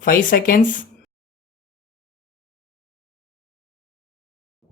5 seconds.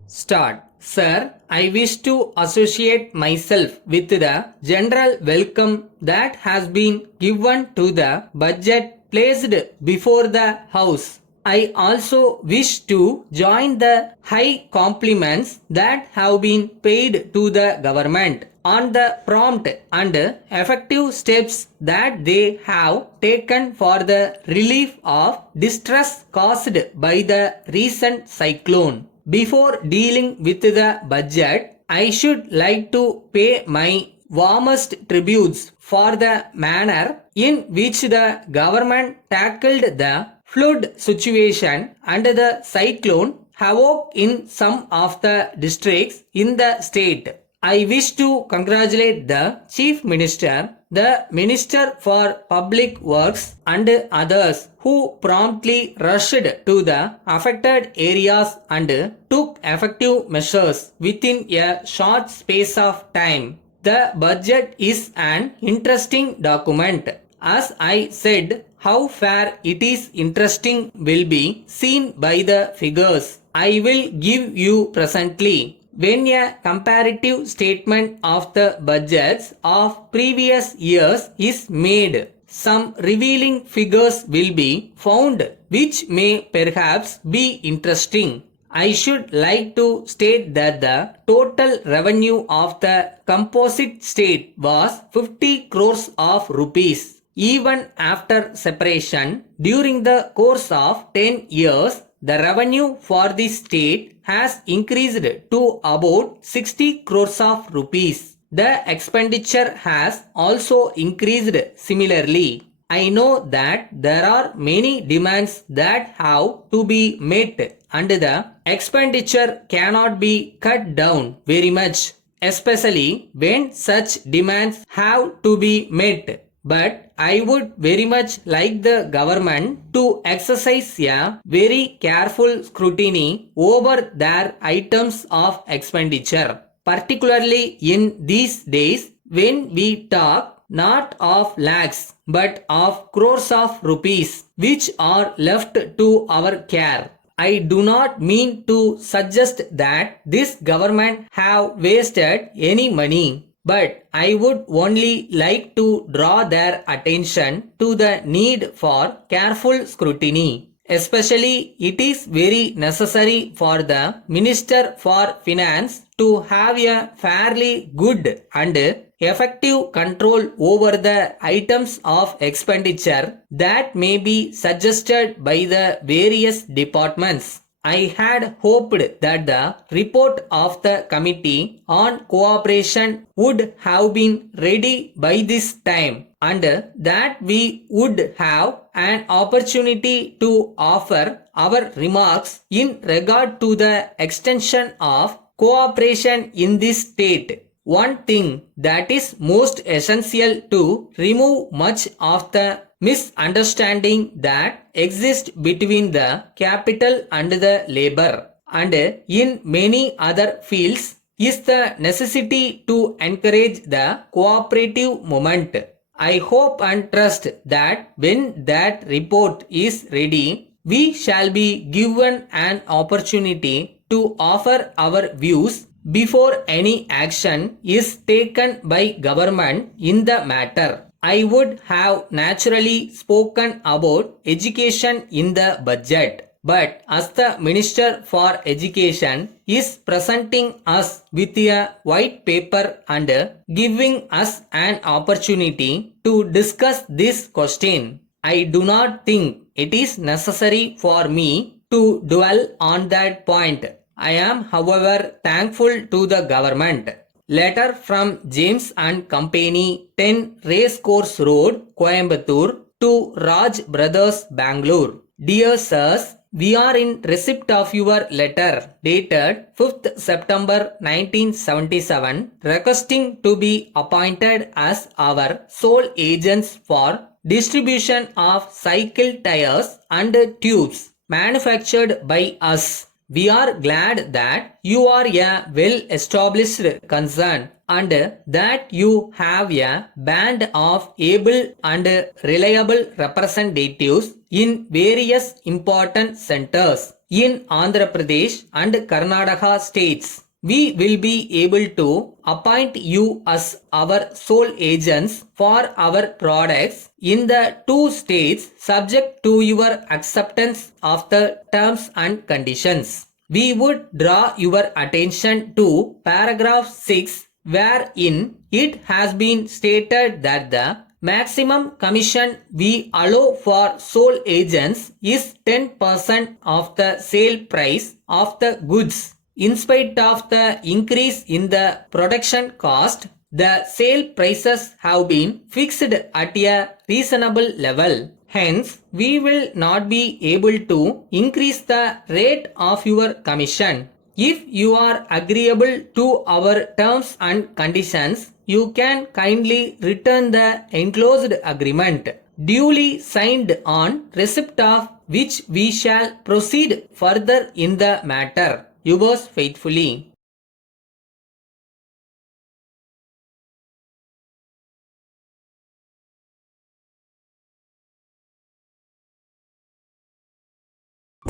Start. Sir, I wish to associate myself with the general welcome that has been given to the budget placed before the House. I also wish to join the high compliments that have been paid to the government on the prompt and effective steps that they have taken for the relief of distress caused by the recent cyclone. Before dealing with the budget, I should like to pay my warmest tributes for the manner in which the government tackled the flood situation and the cyclone havoc in some of the districts in the state. I wish to congratulate the Chief Minister, the Minister for Public Works and others who promptly rushed to the affected areas and took effective measures within a short space of time. The budget is an interesting document. As I said, how far it is interesting will be seen by the figures I will give you presently. When a comparative statement of the budgets of previous years is made, some revealing figures will be found which may perhaps be interesting. I should like to state that the total revenue of the composite state was 50 crores of rupees. Even after separation, during the course of 10 years, the revenue for the state has increased to about 60 crores of rupees. The expenditure has also increased similarly. I know that there are many demands that have to be met and the expenditure cannot be cut down very much, especially when such demands have to be met. But I would very much like the government to exercise a very careful scrutiny over their items of expenditure, particularly in these days when we talk not of lakhs but of crores of rupees which are left to our care. I do not mean to suggest that this government have wasted any money, but I would only like to draw their attention to the need for careful scrutiny. Especially, it is very necessary for the Minister for Finance to have a fairly good and effective control over the items of expenditure that may be suggested by the various departments. I had hoped that the report of the Committee on Cooperation would have been ready by this time and that we would have an opportunity to offer our remarks in regard to the extension of cooperation in this state. One thing that is most essential to remove much of the misunderstanding that exists between the capital and the labor and in many other fields is the necessity to encourage the cooperative movement. I hope and trust that when that report is ready, we shall be given an opportunity to offer our views before any action is taken by government in the matter. I would have naturally spoken about education in the budget, but as the Minister for Education is presenting us with a white paper and giving us an opportunity to discuss this question, I do not think it is necessary for me to dwell on that point. I am, however, thankful to the government. Letter from James and Company, 10 Racecourse Road, Coimbatore to Raj Brothers, Bangalore. Dear Sirs, we are in receipt of your letter dated 5th September 1977 requesting to be appointed as our sole agents for distribution of cycle tires and tubes manufactured by us. We are glad that you are a well-established concern and that you have a band of able and reliable representatives in various important centers in Andhra Pradesh and Karnataka states. We will be able to appoint you as our sole agents for our products in the 2 states subject to your acceptance of the terms and conditions. We would draw your attention to paragraph 6 wherein it has been stated that the maximum commission we allow for sole agents is 10% of the sale price of the goods. In spite of the increase in the production cost, the sale prices have been fixed at a reasonable level. Hence, we will not be able to increase the rate of your commission. If you are agreeable to our terms and conditions, you can kindly return the enclosed agreement, duly signed on receipt of which we shall proceed further in the matter. Yours faithfully.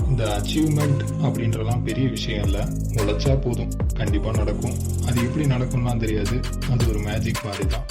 இந்த achievement அப்படின்றலாம் பெரிய விஷயம் இல்லை. உழைச்சா போதும், கண்டிப்பாக நடக்கும். அது எப்படி நடக்கும்லாம் தெரியாது, அது ஒரு மேஜிக் மாதிரி தான்.